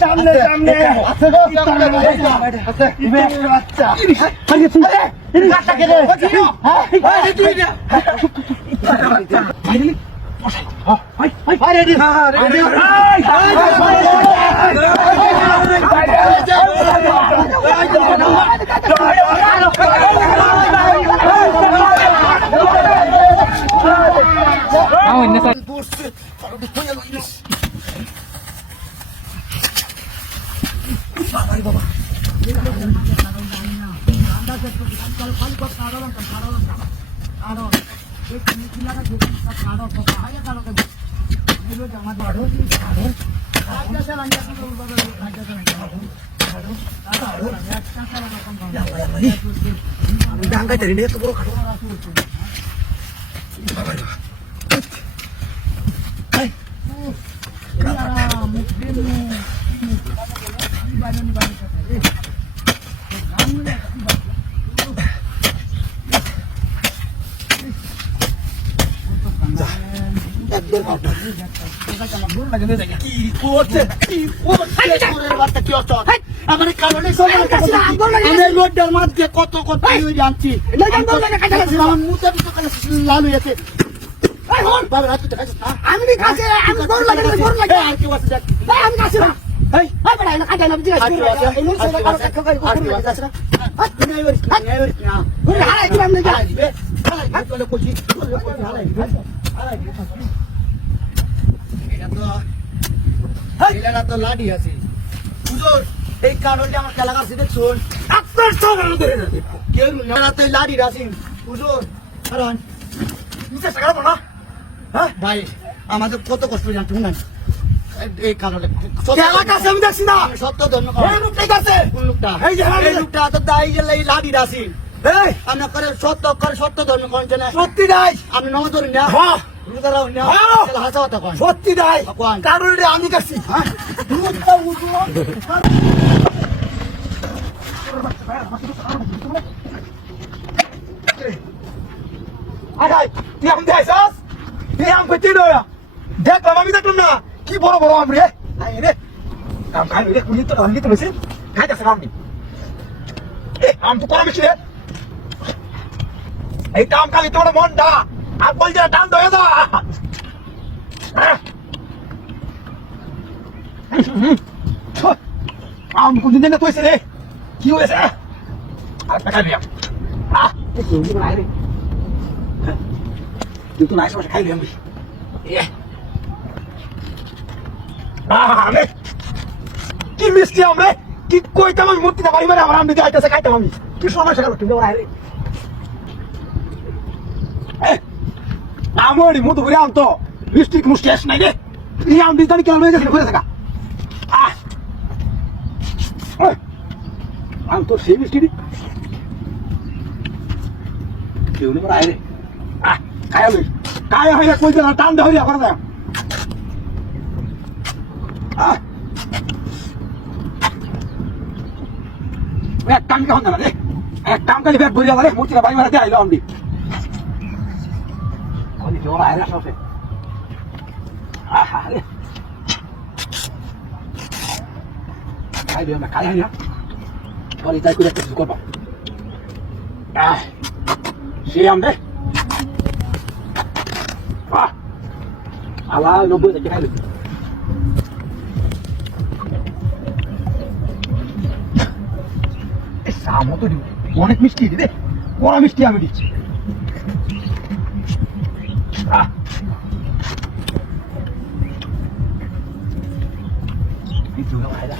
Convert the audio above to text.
সামনে সামনে ডাঙ্গাই তারি নিয়ে তো বড় খাটো কত কত জানছি লাল হয়েছে আমি কাছে আমি বড় লাগে বড় লাগে আর কি আছে আমি কাছে না এই বড় না কাটা না জিজ্ঞাসা এই লোক সবাই কাছে কাছে কাছে না হাত নেই ওর না ওরে হারাই দিলাম না যাই দিবে হাত বলে কোচি হারাই হারাই এটা তো লাডি আছে হুজুর এই কারণে আমার খেলা কাছে দেখছুন আপনার সব ধরে না কেউ না তো লাডি আছে হুজুর কারণ নিচে সাগর না হ্যাঁ ভাই আমাদের কত কষ্ট জানতে না এই কারণে খেলা কাছে আমি দেখছি না সত্য ধন্যবাদ এই লোকটা কাছে কোন লোকটা এই লোকটা তো দাই যে লাডি আছে এই আমি করে সত্য ধন্যবাদ কোন না সত্যি দাই আমি নম ধরি না হ্যাঁ সত্যি দাই কারণ আমি কাছি দেখলাম আমি দেখলাম না কি বড় বড় আম রে রে আম খাই রে কুড়ি তো আমি তো বেশি খাইতেছে আমি আম তো কম বেশি রে এই আম খালি তোমার মনটা আর বলছে টান ধরে দা আম কোনদিন না কইছে রে কি হয়েছে আর টাকা দিয়া তুই তো নাই সময় খাইলি আমি কি মিষ্টি আমরে কি কইতাম আমি মূর্তিটা বাড়ি বাড়ি আমার আম দিতে আইতেছে খাইতাম আমি কি সমস্যা গেল তুমি রে আমরি মতো করে আম তো বৃষ্টি কোনো শেষ নাই রে এই আম দিতে কেন হয়ে গেছে ঘুরে থাকা আম তো সেই বৃষ্টি কেউ নেই আয় রে কায়া লই কায়া হইয়া কই না টান দে হইয়া করে দেয় এক কাম কে হন না রে এক কাম কালি ব্যাগ ভরিয়া রে মুচিরা বাড়ি মারাতে আইলো আমদি কোনি জোর আয় রে সবে আরে খাই দিও না খাই না পরে তাই করে কিছু করবা সে আমরে আবার 90 টাকা খাইলো সামো তো অনেক মিষ্টি দিবে কড়া মিষ্টি আমি দিচ্ছি এই দুটো ভাইরা